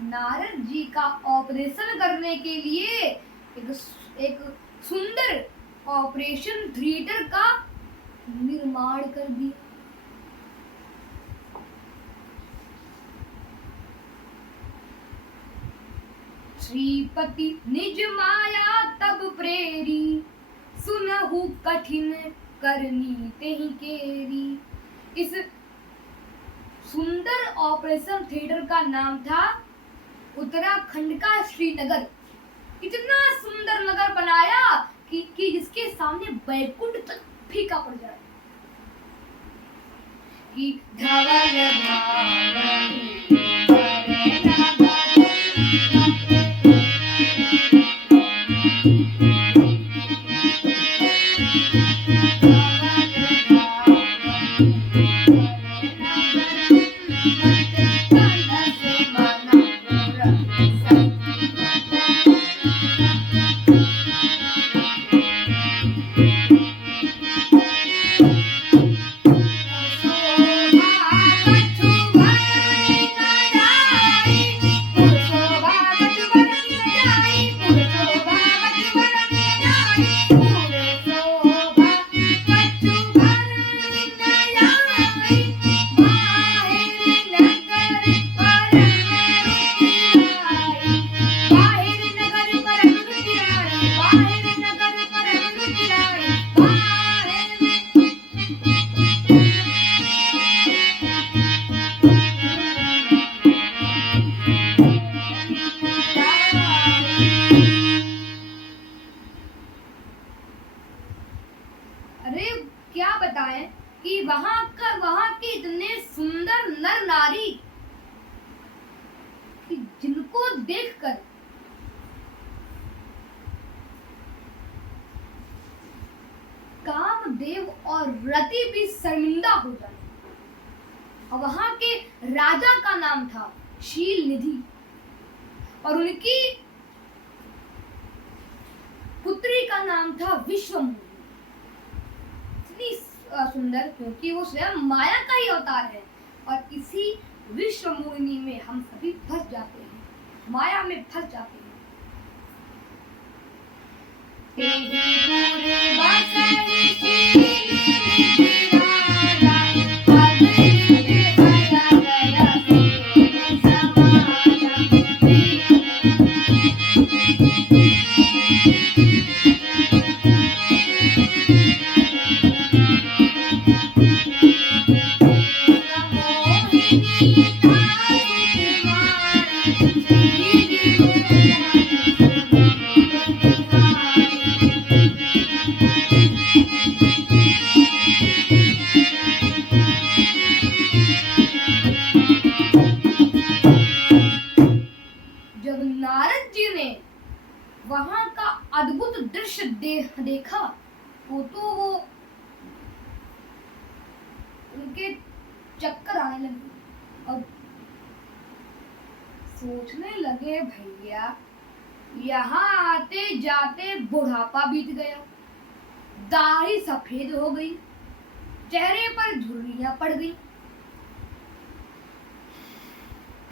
नारद जी का ऑपरेशन करने के लिए एक सुंदर ऑपरेशन थिएटर का निर्माण कर दिया। श्रीपति निज माया तब प्रेरी, सुनहु कठिन करनी तेहि केरी। इस सुंदर ऑपरेशन थिएटर का नाम था उत्तराखंड का श्रीनगर। इतना सुंदर नगर बनाया कि जिसके सामने बैकुंठ तक फीका पड़ जाए। कि धवल क्या बताएं कि वहां के इतने सुंदर नर नारी कि जिनको देखकर कामदेव और रति भी शर्मिंदा हो जाए। और वहां के राजा का नाम था शील निधि और उनकी पुत्री का नाम था विश्वमोहिनी। इतनी सुंदर क्योंकि वो स्वयं माया का ही अवतार है। और इसी विश्वमोहिनी में हम सभी फंस जाते हैं, माया में फंस जाते हैं। जब नारद जी ने वहां का अद्भुत दृश्य देखा तो वो उनके चक्कर आने लगे और सोचने लगे भैया यहाँ आते जाते बुढ़ापा बीत गया, दाढ़ी सफेद हो गई, चेहरे पर झुर्रियां पड़ गई,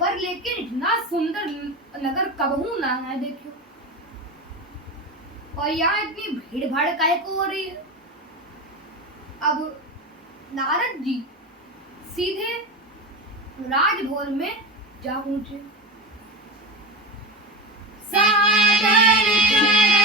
पर लेकिन इतना सुंदर नगर कबहू ना है देखो। और यहाँ इतनी भीड़ भाड़ काहे को हो रही है। अब नारद जी सीधे राजभवन में जा पहुंचे। सादर चरण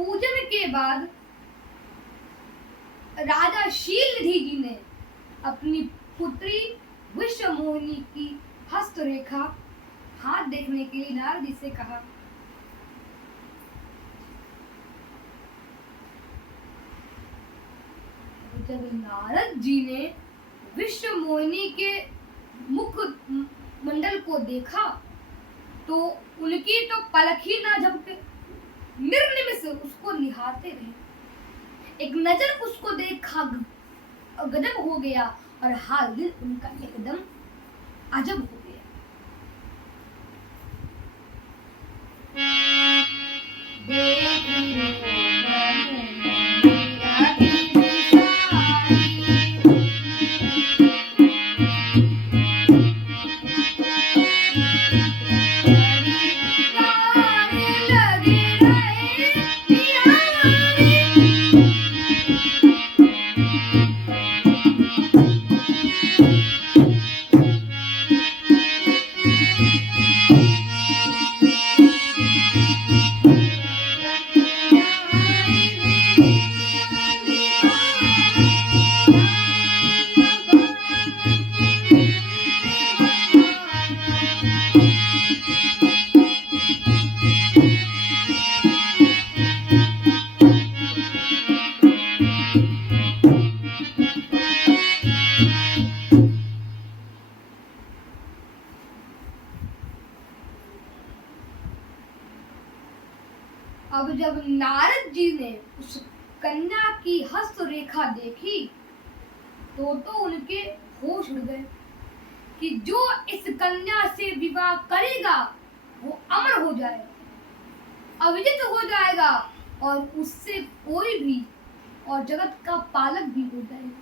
पूजन के बाद राजा शीलनिधि जी ने अपनी पुत्री विश्वमोहिनी की हस्तरेखा हाथ देखने के लिए नारद जी से कहा। जब नारद जी ने विश्वमोहिनी के मुख मंडल को देखा तो उनकी तो पलक ही ना झपके, निर्निमिष उसको निहारते रहे। एक नजर उसको देखा गजब हो गया और हाल दिल उनका एकदम अजब हो गया। अब जब नारद जी ने उस कन्या की हस्तरेखा देखी तो उनके होश उड़ गए कि जो इस कन्या से विवाह करेगा वो अमर हो जाएगा, अविजित हो जाएगा और उससे कोई भी और जगत का पालक भी हो जाएगा।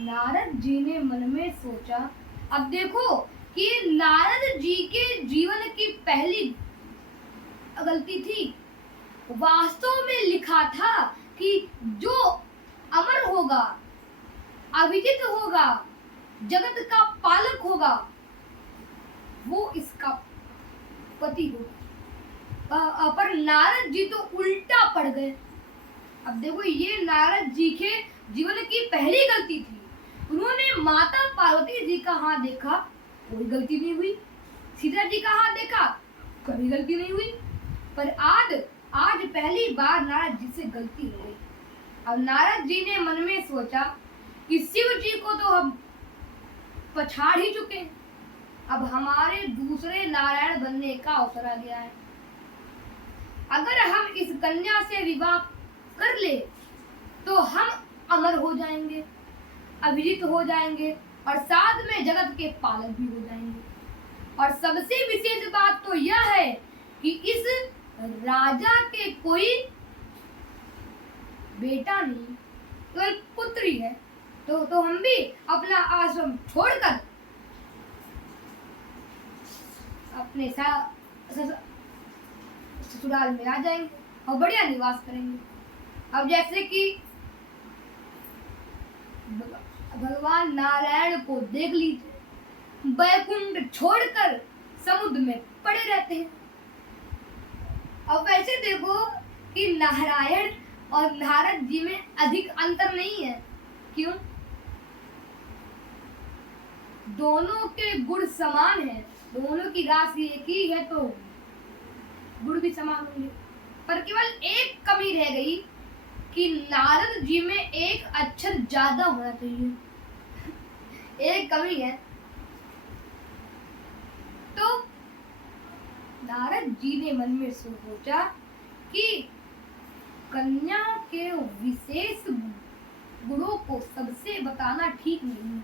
नारद जी ने मन में सोचा, अब देखो कि नारद जी के जीवन की पहली गलती थी। वास्तव में लिखा था कि जो अमर होगा, अविजित होगा, जगत का पालक होगा, वो इसका पति होगा। पर नारद जी तो उल्टा पड़ गए। अब देखो ये नारद जी के जीवन की पहली गलती थी। उन्होंने माता पार्वती जी का हाथ देखा, कोई गलती नहीं हुई। सीता जी का हाथ देखा, कभी गलती नहीं हुई। पर आज पहली बार नारद जी से गलती हो गई। अब नारद जी ने मन में सोचा कि शिव जी को तो हम पछाड़ ही चुके हैं, अब हमारे दूसरे नारायण बनने का अवसर आ गया है। अगर हम इस कन्या से विवाह कर ले तो हम अमर हो जाएंगे, अभिजित हो जाएंगे और साथ में जगत के पालक भी हो जाएंगे। और सबसे विशेष बात तो यह है कि इस राजा के कोई बेटा नहीं, केवल पुत्री है। तो हम भी अपना आश्रम छोड़कर अपने ससुराल में आ जाएंगे और बढ़िया निवास करेंगे। अब जैसे कि भगवान नारायण को देख लीजिए, वैकुंठ छोड़कर समुद्र में पड़े रहते हैं। अब वैसे देखो कि नारायण और नारद जी में अधिक अंतर नहीं है। क्यों? दोनों के गुण समान हैं, दोनों की राशि एक ही है तो गुण भी समान होंगे। पर केवल एक कमी रह गई कि नारद जी में एक अक्षर ज्यादा होना चाहिए, एक कमी है। तो नारद जी ने मन में सोचा कि कन्या के विशेष गुणों को सबसे बताना ठीक नहीं है।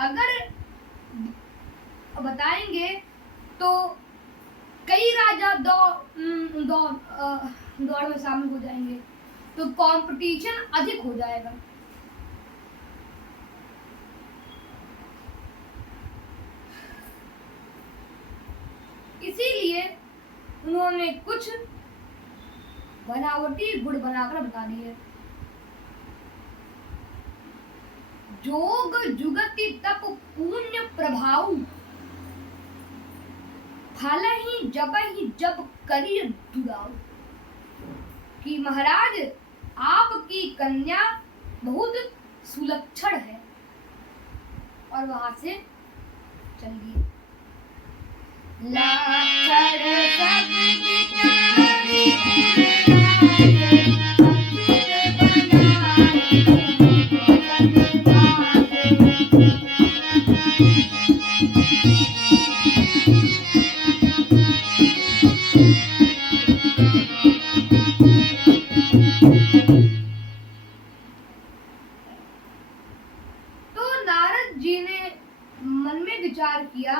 अगर बताएंगे तो कई राजा दौड़ में शामिल हो जाएंगे, तो कंपटीशन अधिक हो जाएगा। इसीलिए उन्होंने कुछ बनावटी गुण बनाकर बता दिए। जोग जुगति तप पुण्य प्रभाव, फल ही जब करी दुराव। कि महाराज आपकी कन्या बहुत सुलक्षण है, और वहां से चल दिए। तो नारद जी ने मन में विचार किया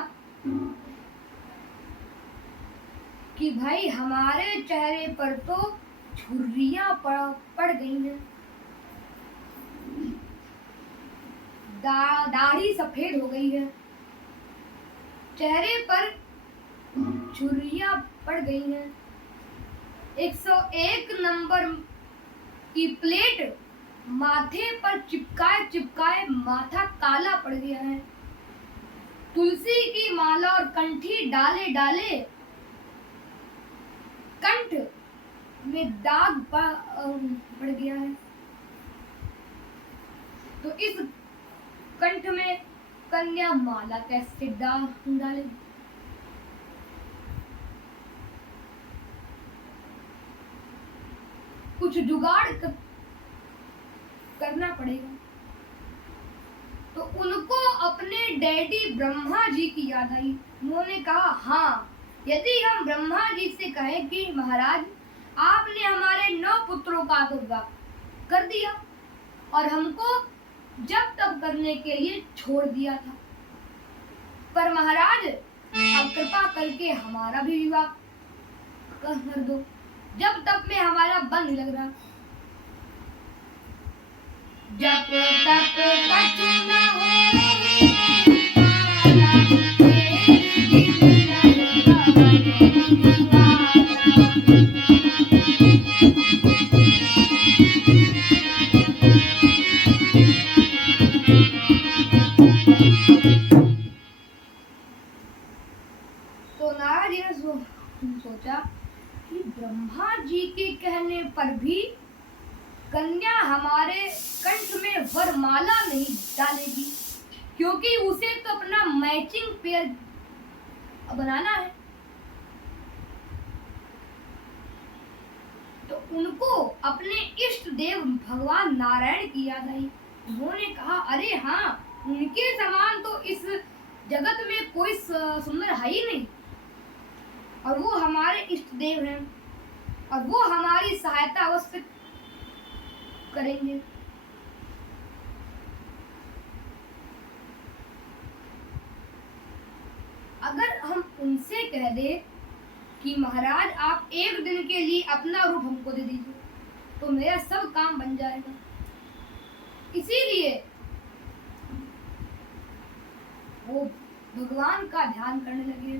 कि भाई हमारे चेहरे पर तो झुर्रियां पड़ गई हैं, दाढ़ी सफेद हो गई है, चेहरे पर झुर्रियां पड़ गई हैं, 101 नंबर की प्लेट माथे पर चिपकाए माथा काला पड़ गया है, तुलसी की माला और कंठी डाले कंठ में दाग पड़ गया है। तो इस कंठ में कन्या माला कैसे डाले? कुछ जुगाड़ करना पड़ेगा। तो उनको अपने डैडी ब्रह्मा जी की याद आई। उन्होंने कहा, हाँ, यदि हम ब्रह्मा जी से कहें कि महाराज आपने हमारे 9 पुत्रों का तो विवाह कर दिया और हमको जब तब करने के लिए छोड़ दिया था, पर महाराज अब कृपा करके हमारा भी विवाह कर दो, जब तक में हमारा मन नहीं लग रहा। जब तक कछु न होई तो नारद जी ने सोचा कि ब्रह्मा जी के कहने पर भी कन्या हमारे कंठ में वरमाला नहीं डालेगी, क्योंकि उसे तो अपना मैचिंग पेयर बनाना है। तो उनको अपने इष्ट देव भगवान नारायण की याद आई। उन्होंने कहा, अरे हाँ, उनके समान तो इस जगत में कोई सुंदर है ही नहीं, और वो हमारे इष्ट देव हैं, और वो हमारी सहायता अवश्य करेंगे। अगर हम उनसे कह दे कि महाराज आप एक दिन के लिए अपना रूप हमको दे दीजिए, तो मेरा सब काम बन जाएगा। इसीलिए वो भगवान का ध्यान करने लगे।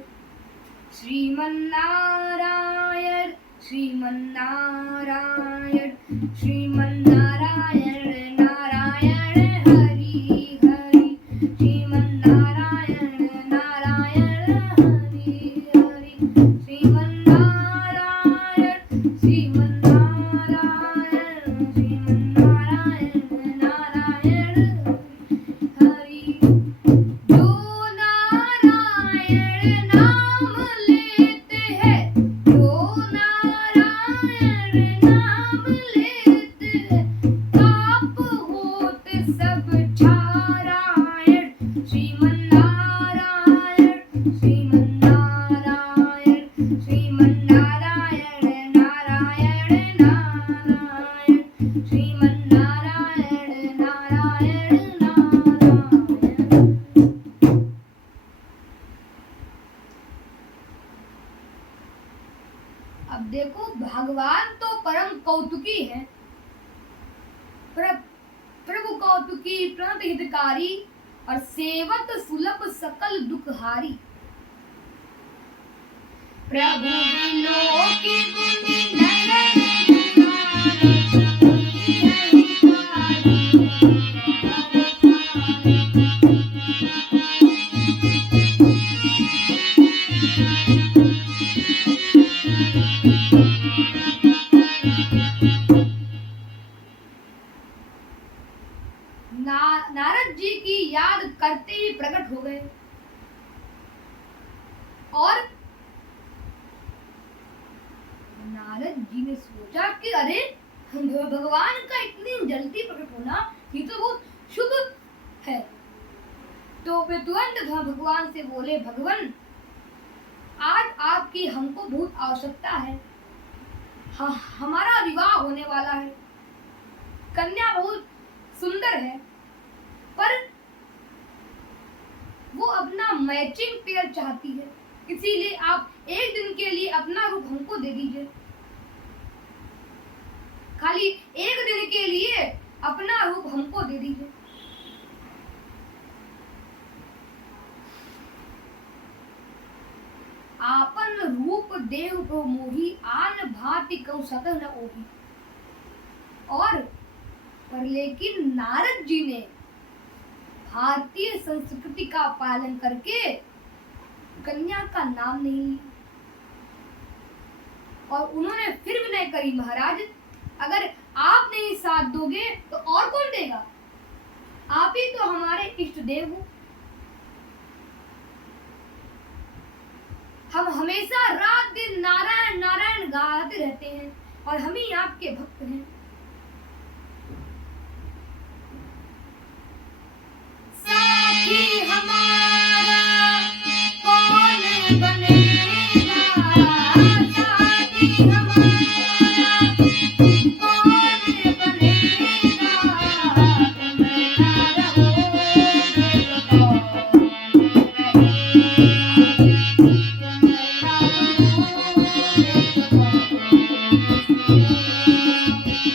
श्रीमन नारायण श्रीमन नारायण श्रीमन नारायण नारायण हरि हरि, श्रीमन नारायण नारायण हरि हरि, श्रीमन नारायण श्रीमन नारायण श्रीमन नारायण नारायण हरि। जो नारायण नाम लेते हैं, जो नारायण नाम लेते हैं, हितकारी और सेवत सुलभ सकल दुखहारी। प्रभु बिलो की बुद्धि नयन दुलारे, यही नारद जी की याद करते ही प्रकट हो गए और नारद जी ने सोचा कि अरे भगवान का इतनी जल्दी प्रकट होना ये तो बहुत शुभ है। तो वे तुरंत भगवान से बोले, भगवान आज आपकी हमको बहुत आवश्यकता है। हमारा विवाह होने वाला है, कन्या बहुत सुंदर है, पर वो अपना मैचिंग पेयर चाहती है, इसीलिए आप एक दिन के लिए अपना रूप हमको दे दीजिए। खाली एक दिन के लिए अपना रूप हमको दे दीजिए। आपन रूप देव को मोही, आन भांति कौ सत न ओही। और पर लेकिन नारद जी ने भारतीय संस्कृति का पालन करके कन्या का नाम नहीं लिया और उन्होंने फिर विनय करी, महाराज अगर आप नहीं साथ दोगे तो और कौन देगा? आप ही तो हमारे इष्ट देव हो। हम हमेशा रात दिन नारायण नारायण गाते रहते हैं और हम ही आपके भक्त हैं। साथी हमारा कौन बनेगा, साथी हमारा कौन बनेगा, तुम ना रहोगे तो कौन रहेगा, तुम ना रहोगे तो कौन रहेगा।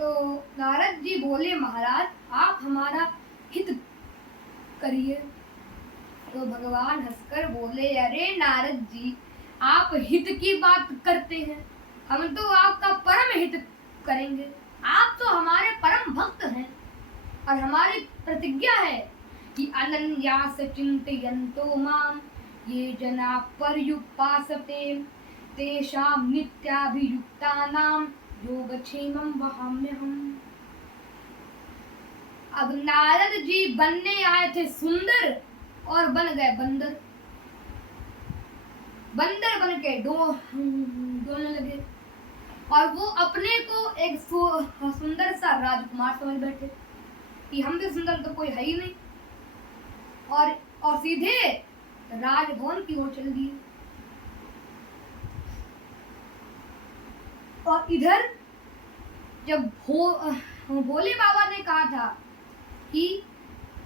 तो नारद जी बोले, महाराज आप हमारा हित करिए। तो भगवान हंसकर बोले, अरे नारद जी, आप हित की बात करते हैं, हम तो आपका परम हित करेंगे। आप तो हमारे परम भक्त हैं और हमारी प्रतिज्ञा है कि अनन्यास चिंतयन्तो माम ये जना पर्युपासते तेषां नित्याभियुक्तानां योगक्षेमं वहाम्यहम्। अब नारद जी बनने आए थे सुंदर और बन गए बंदर। बंदर बन के डोलने लगे और वो अपने को एक सुंदर सा राजकुमार समझ बैठे कि हम भी सुंदर तो कोई है ही नहीं, और सीधे राजभवन की ओर चल दिए। और इधर जब भोले बाबा ने कहा था कि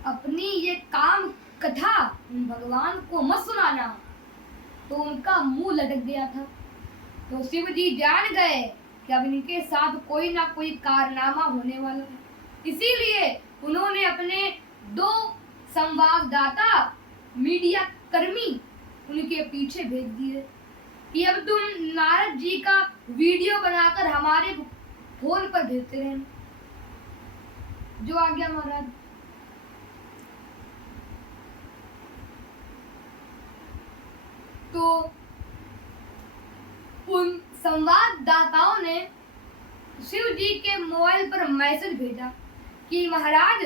अपनी ये काम कथा भगवान को मत सुनाना, तो उनका मुंह लटक गया था। तो शिव जी जान गए कि अब इनके साथ कोई ना कोई कारनामा होने वाला है, इसीलिए उन्होंने अपने 2 संवाददाता मीडिया कर्मी उनके पीछे भेज दिए कि अब तुम नारद जी का वीडियो बनाकर हमारे फोन पर भेजते रहना। जो आ गया महाराज। तो उन संवाददाताओं ने शिव जी के मोबाइल पर मैसेज भेजा कि महाराज,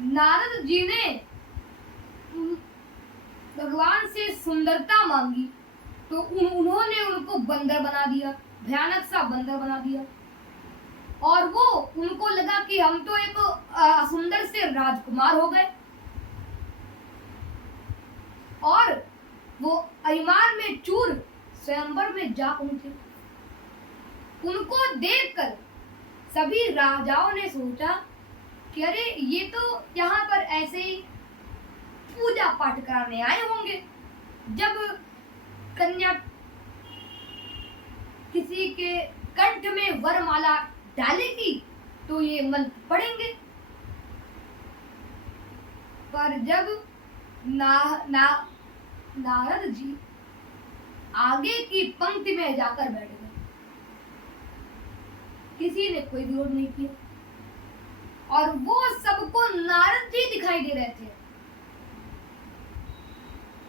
नारद जी ने भगवान से सुंदरता मांगी तो उन्होंने उनको बंदर बना दिया, भयानक सा बंदर बना दिया। और वो उनको लगा कि हम तो एक सुंदर से राजकुमार हो गए, और वो अहिमान में चूर स्वयंवर में जा पहुंचे। उनको देखकर सभी राजाओं ने सोचा कि अरे ये तो यहाँ पर ऐसे ही पूजा पाठ कराने आए होंगे, जब कन्या किसी के कंठ में वरमाला डालेगी तो ये मंत्र पढ़ेंगे। पर जब नारद जी आगे की पंक्ति में जाकर बैठ गए, किसी ने कोई विरोध नहीं किया, और वो सबको नारद जी दिखाई दे रहे थे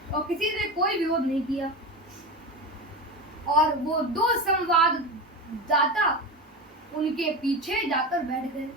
और किसी ने कोई विरोध नहीं किया। और वो 2 संवाददाता उनके पीछे जाकर बैठ गए।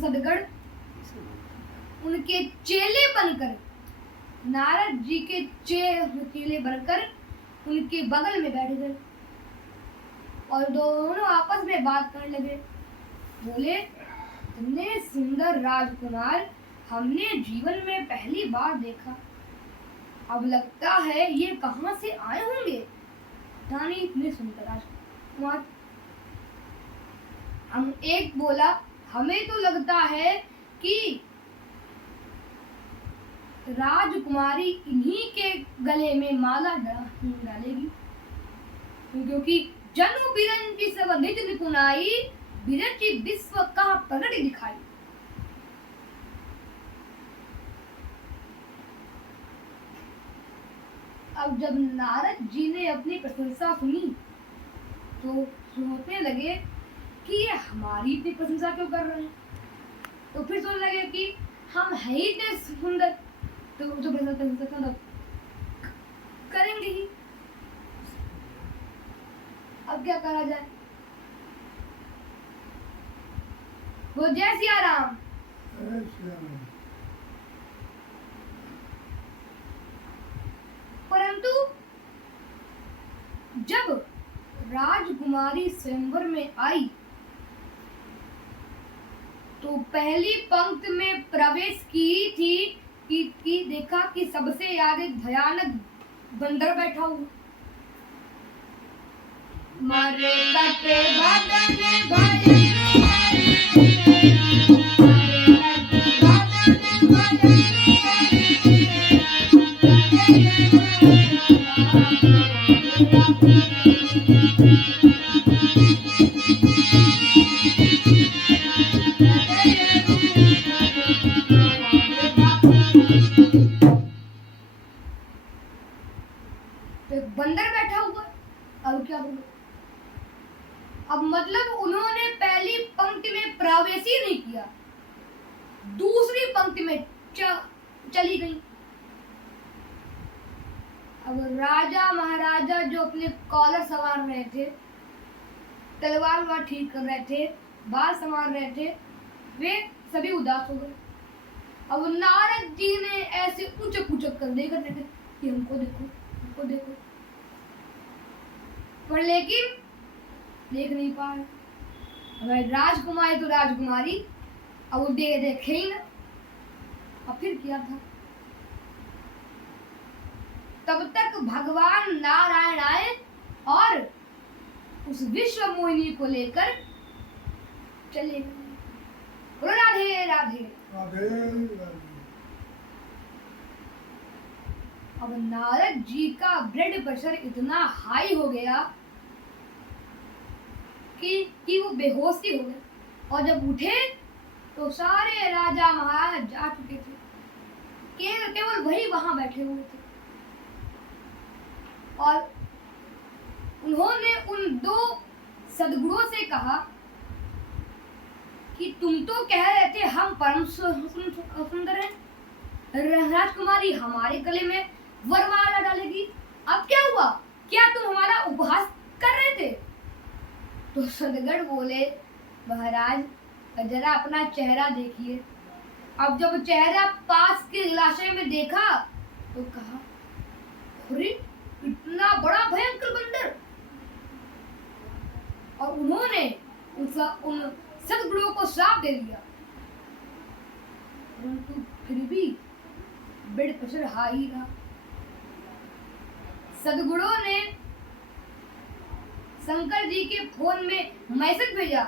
सदगढ़ उनके चेले बनकर, नारद जी के चेले बनकर उनके बगल में बैठ गए और दोनों आपस में बात करने लगे। बोले, इतने सुंदर राजकुमार हमने जीवन में पहली बार देखा। अब लगता है ये कहां से आए होंगे, पता नहीं इतने सुंदर राजकुमार। हम एक बोला, हमें तो लगता है कि राजकुमारी इन्हीं के गले में माला डालेगी, क्योंकि जनु बिरंची सब निज निपुणाई बिरंची विश्व का प्रगट दिखाई। अब जब नारद जी ने अपनी प्रशंसा सुनी तो सोचने लगे कि ये हमारी इतनी प्रशंसा क्यों कर रहे हैं। तो फिर सोचने लगे कि हम है ही इतने सुंदर, तो जो प्रशंसा करेंगे ही। अब क्या करा जाए। वो जय सिया राम। परंतु जब राजकुमारी स्वयंवर में आई तो पहली पंक्ति में प्रवेश की थी कि देखा कि सबसे आगे भयानक बंदर बैठा हुआ। मारे कटे बदन भय बंदर बैठा हुआ। अब क्या होगा। अब मतलब उन्होंने पहली पंक्ति में प्रवेश ही नहीं किया, दूसरी पंक्ति में चली गई। अब राजा महाराजा जो अपने कॉलर संवार रहे थे, तलवार वहां ठीक कर रहे थे, बाल संवार रहे थे, वे सभी उदास हो गए। अब नारद जी ने ऐसे उचक उचक कर देखा कि हमको देखो, हमको देखो, पर लेकिन देख नहीं पा रहे। राजकुमारी तो राजकुमारी, अब वो देखे ही ना। अब फिर क्या था। तब तक भगवान नारायण आए और उस विश्व मोहिनी को लेकर चले गए। राधे राधे राधे। अब नारद जी का ब्लड प्रेशर इतना हाई हो गया कि वो बेहोश ही हो गए, और जब उठे तो सारे राजा महाराज जा चुके थे, केवल वही वहां बैठे हुए थे। और उन्होंने उन दो सद्गुरुओं से कहा कि तुम तो कह रहे थे हम परम सुंदर हैं, राजकुमारी हमारे गले में वरमाला डालेगी, अब क्या हुआ, क्या तुम हमारा उपहास कर रहे थे। तो सदगढ़ बोले महाराज जरा अपना चेहरा देखिए। अब जब चेहरा पास के जलाशय में देखा तो कहा अरे इतना बड़ा भयंकर बंदर। और उन्होंने उन सदगुरुओं को श्राप दे दिया, परंतु फिर भी ब्लड प्रेशर हाई रहा। सदगुरुओं ने शंकर जी के फोन में मैसेज भेजा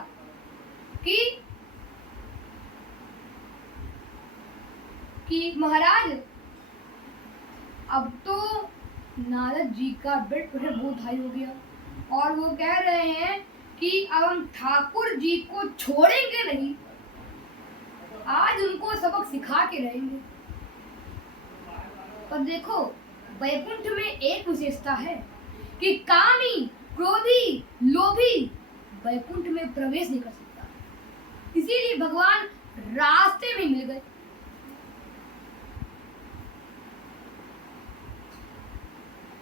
कि महाराज अब तो नारद जी का ब्लड प्रेशर बहुत हाई हो गया, और वो कह रहे हैं कि अब हम ठाकुर जी को छोड़ेंगे नहीं, आज उनको सबक सिखा के रहेंगे। पर देखो वैकुंठ में एक विशेषता है कि कामी, क्रोधी, लोभी वैकुंठ में प्रवेश नहीं कर सकता, इसीलिए भगवान रास्ते में मिल गए।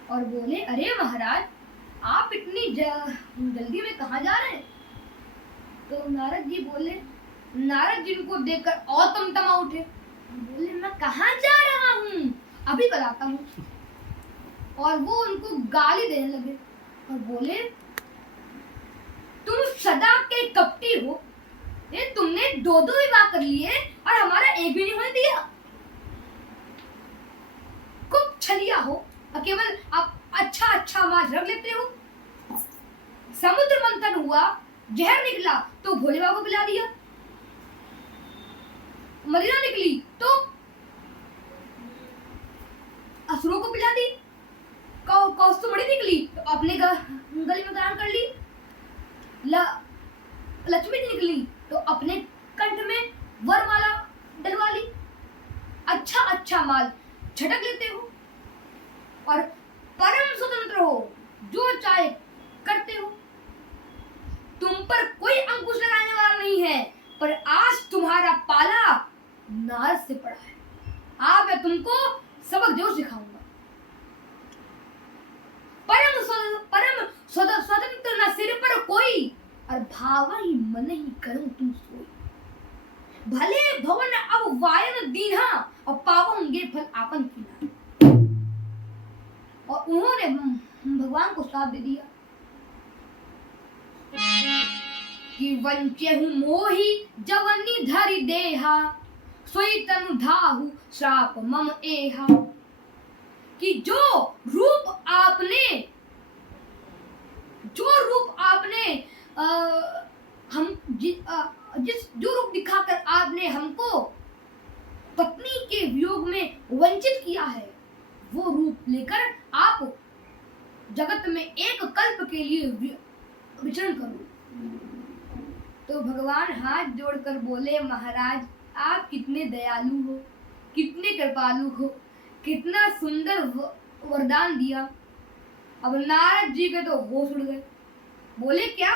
और बोले अरे महाराज आप इतनी जल्दी में कहाँ जा रहे हैं। तो नारद जी बोले, नारद जी को देखकर और तमतमा उठे, बोले मैं कहाँ जा रहा हूँ, अभी बताता हूँ। और वो उनको गाली देने लगे और बोले तुम सदा के कपटी हो, ये तुमने दो विवाह कर लिए और हमारा एक भी नहीं होने दिया। खूब छलिया हो और केवल आप अच्छा माज रख लेते हो। समुद्र मंथन हुआ, जहर निकला तो भोले बाबा को पिला दिया, मदिरा निकली तो असुरों को पिला दी, कौस्तुभमणि निकली तो अपने गले में गान कर ली, लक्ष्मी निकली तो अपने कंठ में वरमाला डलवा ली। अच्छा माल झटक लेते हो और और भाव ही मन ही करूं तुम सोई। भले भवन अब वायन दीन्हा और पावंगे फल आपन की। और उन्होंने भगवान को श्राप दे दिया कि वंचेहु मोहि जवनी धरि देहा सोई तनु धाहु श्राप मम एहा। कि जो रूप आपने जो रूप दिखाकर आपने हमको पत्नी के वियोग में वंचित किया है, वो रूप लेकर आप जगत में एक कल्प के लिए विचरण करो। तो भगवान हाथ जोड़कर बोले, महाराज आप कितने दयालु हो, कितने कृपालु हो, कितना सुंदर वरदान दिया। अब नारद जी के तो होश उड़ गए। बोले क्या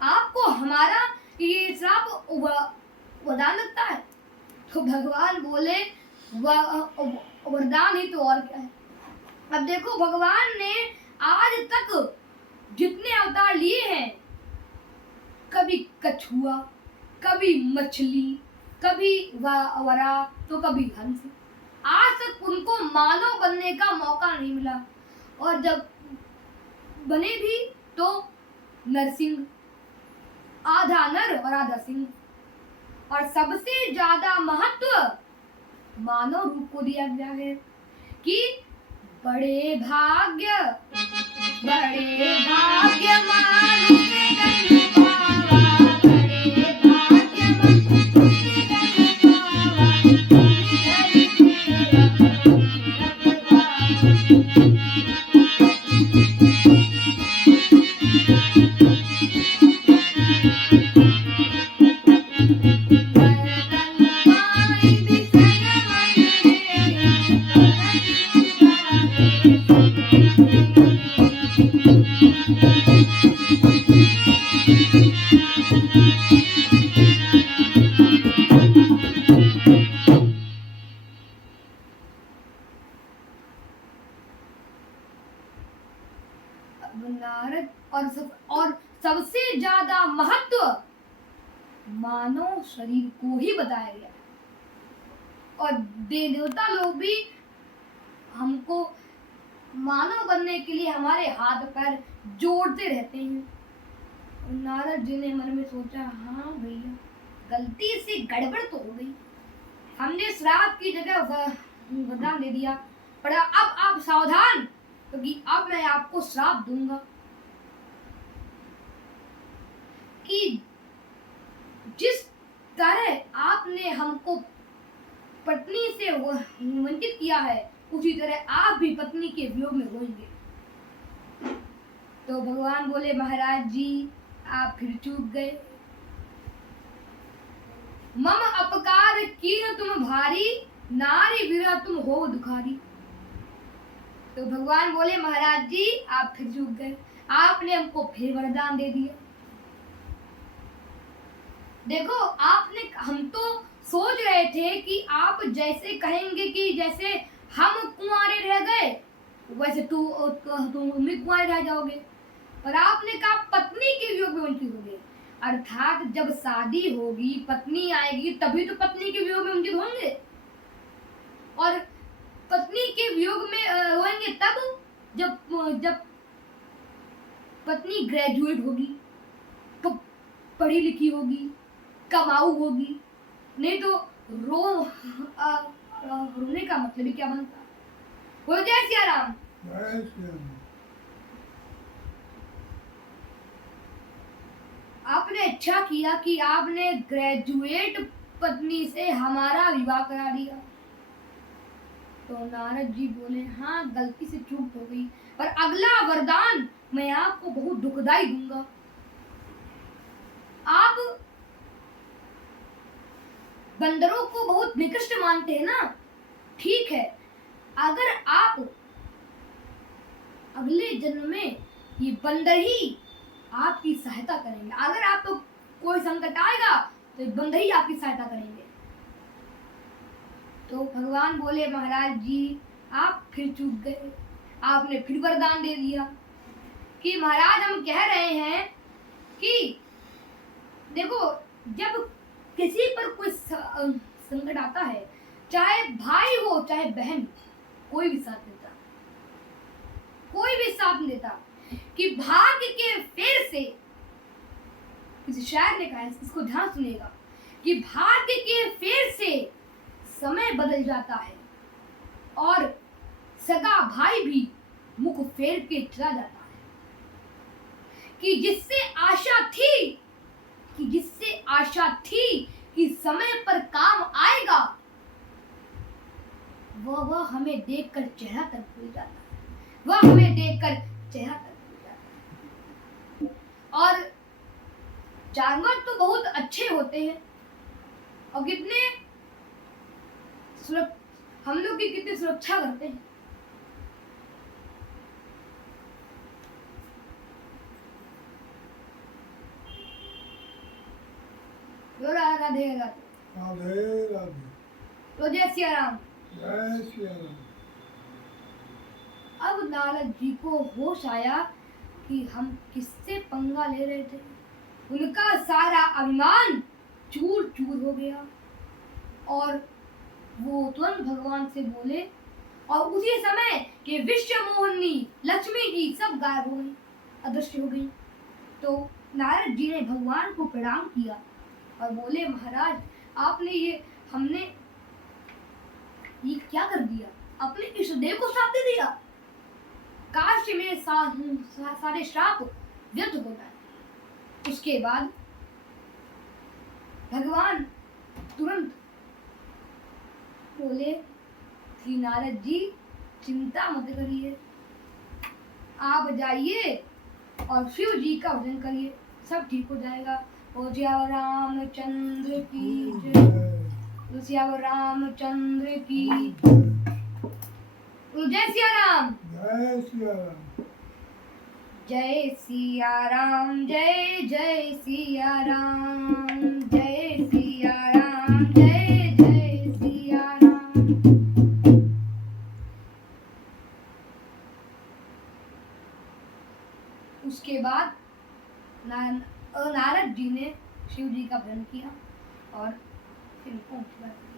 आपको हमारा ये श्राप वरदान लगता है? तो भगवान बोले वरदान ही तो और क्या है। अब देखो भगवान ने आज तक जितने अवतार लिए हैं, कभी कछुआ, कभी मछली, कभी वरा, तो कभी हंस, आज तक उनको मानव बनने का मौका नहीं मिला। और जब बने भी तो नरसिंह, आधा नर और आधा सिंह। और सबसे ज्यादा महत्व मानव रूप को दिया गया है कि बड़े भाग्य मानुष जन्म पावा, बड़े भाग्य मानुष जन्म नारद और सबसे ज्यादा महत्व मानव शरीर को ही बताया गया। और देवता लोग भी हमको मानव बनने के लिए हमारे हाथ पैर जोड़ते रहते हैं। नारद जी ने मन में सोचा, हाँ भैया गलती से गड़बड़ तो हो गई, हमने श्राप की जगह वरदान दे दिया, पर अब आप सावधान, क्योंकि अब मैं आपको श्राप दूंगा कि जिस तरह आपने हमको पत्नी से वंचित किया है, उसी तरह आप भी पत्नी के वियोग में होंगे। तो भगवान बोले, महाराज जी आप फिर चूक गए। मम अपकार कीन तुम भारी, नारी विरह तुम हो दुखारी। तो भगवान बोले, महाराज जी आप फिर चूक गए, आपने हमको फिर वरदान दे दिया। देखो हम तो सोच रहे थे कि आप जैसे कहेंगे कि जैसे हम कुंवारे रह गए, वैसे तुम भी कुंवारे रह जाओगे, पर आपने कहा पत्नी के वियोग में वंचित होंगे। अर्थात जब शादी होगी, पत्नी आएगी, तभी तो पत्नी के वियोग में वंचित होंगे। और पत्नी के वियोग में होंगे तब जब पत्नी ग्रेजुएट होगी, तो पढ़ी लिखी होगी, कमाऊ होगी, नहीं तो रोने का मतलब ही क्या बनता। बोलो जय सिया राम। आपने अच्छा किया कि आपने ग्रेजुएट पत्नी से हमारा विवाह करा दिया। तो नारद जी बोले, हाँ गलती से चूक हो गई, पर अगला वरदान मैं आपको बहुत दुखदाई दूंगा। आप बंदरों को बहुत निकृष्ट मानते हैं ना, ठीक है, अगर आप अगले जन्म में ये बंदर ही आपकी सहायता करेंगे, अगर आपको कोई संकट आएगा तो बंदर ही आपकी सहायता करेंगे। तो भगवान बोले, महाराज जी आप फिर चूक गए, आपने फिर वरदान दे दिया कि महाराज हम कह रहे हैं कि देखो, जब किसी पर कोई संकट आता है, चाहे भाई हो चाहे बहन, कोई भी साथ देता, कोई भी साथ नहीं देता। कि भाग्य के फेर से, किसी शायर ने कहा है, इसको ध्यान सुनिएगा, कि भाग्य के फेर से समय बदल जाता है और सगा भाई भी मुख फेर के चला जाता है। कि जिससे आशा थी कि समय पर काम आएगा, वह हमें देखकर चेहरा तक भूल जाता है, वह हमें देखकर चेहरा तक भूल जाता है। और जानवर तो बहुत अच्छे होते हैं और कितने हम लोग की कितनी सुरक्षा करते हैं। राधे राधे राधे राधे। तो जय सिया राम। जय श्री राम। अब नारद जी को होश आया कि हम किससे पंगा ले रहे थे। उनका सारा अभिमान चूर चूर हो गया और वो तुरंत भगवान से बोले, और उसी समय के विश्व मोहिनी लक्ष्मी जी सब गायब हो गई, अदृश्य हो गई। तो नारद जी ने भगवान को प्रणाम किया और बोले, महाराज आपने हमने ये क्या कर दिया, अपने इष्टदेव को श्राप दे दिया। काश मेरे सारे श्राप व्यर्थ हो जाए। उसके बाद भगवान तुरंत बोले कि नारद जी चिंता मत करिए, आप जाइए और शिव जी का भजन करिए, सब ठीक हो जाएगा। ओ जय रामचंद्र की जय, जय रामचंद्र की जय। सिया राम। जय श्री राम। जय सिया राम, जय जय सिया राम, जय सिया राम, जय जय सिया राम। उसके बाद नारद जी ने शिव जी का भजन किया और फिर पहुंच गए।